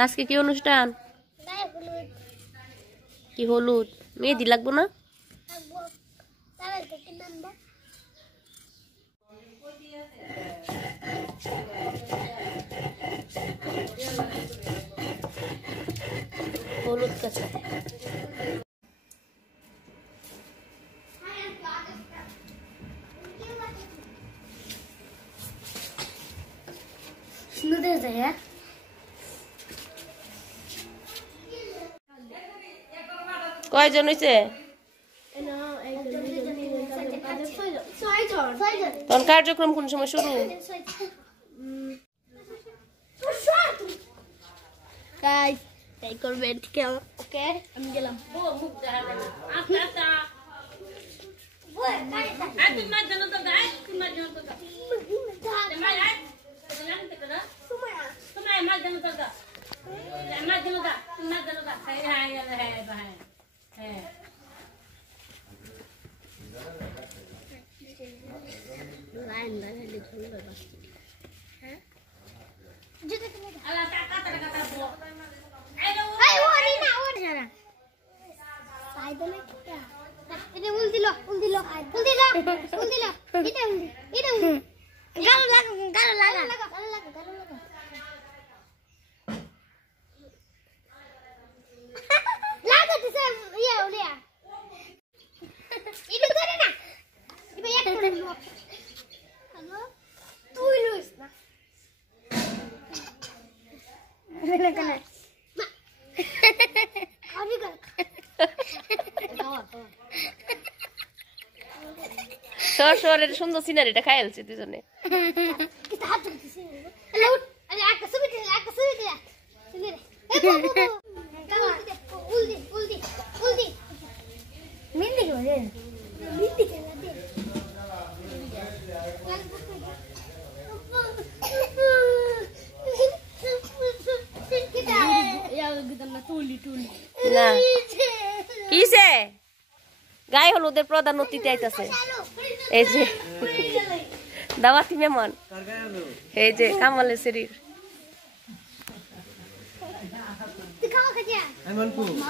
আজকে কি অনুষ্ঠান? কি হলুদ? মেহেদি লাগবো না? হলুদ কাছে কয়জন হয়েছে? তখন কার্যক্রম কোন সময় শুরু? তাই করবেন ঠিক আছে? ওকে আমি গেলাম। শহরের সুন্দর সিনারিটা খাই আলছে দুজনে। না কিসে গায়ে হলুদের প্রধান অতিথি আইতাছে। এই যে দাওয়াতি মেহমান, এই যে কামালের শরীর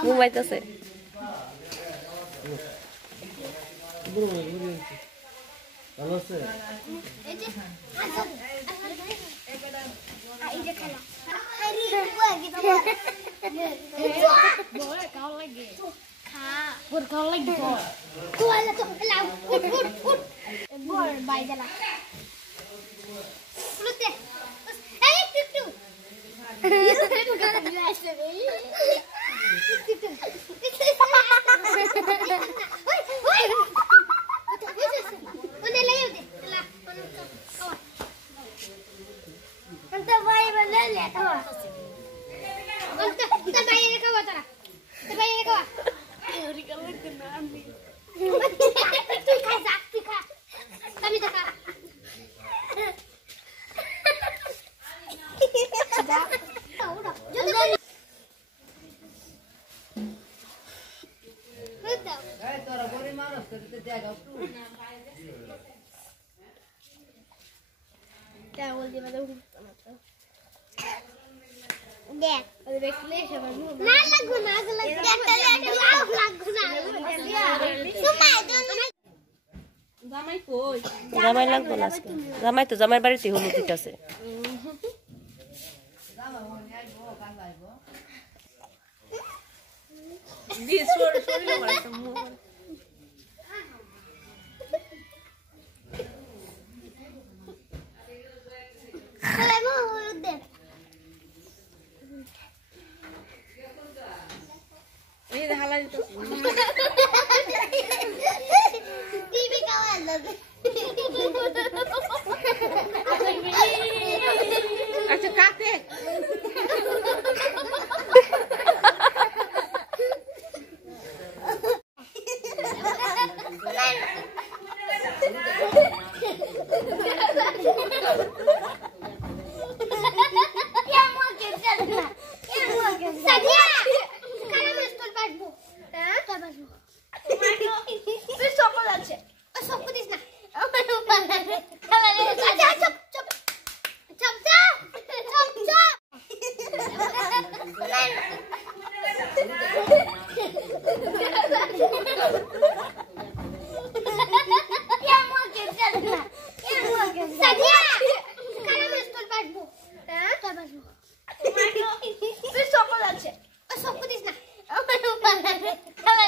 ঘুমাইতেছে। জামাই লাগবো না আজকে, জামাই তো জামাই বাড়িতে হলুদ দিতেছে। আচ্ছা কাতে সাদিয়া কারা মাস্টার পাঠবো হ্যাঁ তো পাঠবো তুই সকল আছে সকল দিস না আমার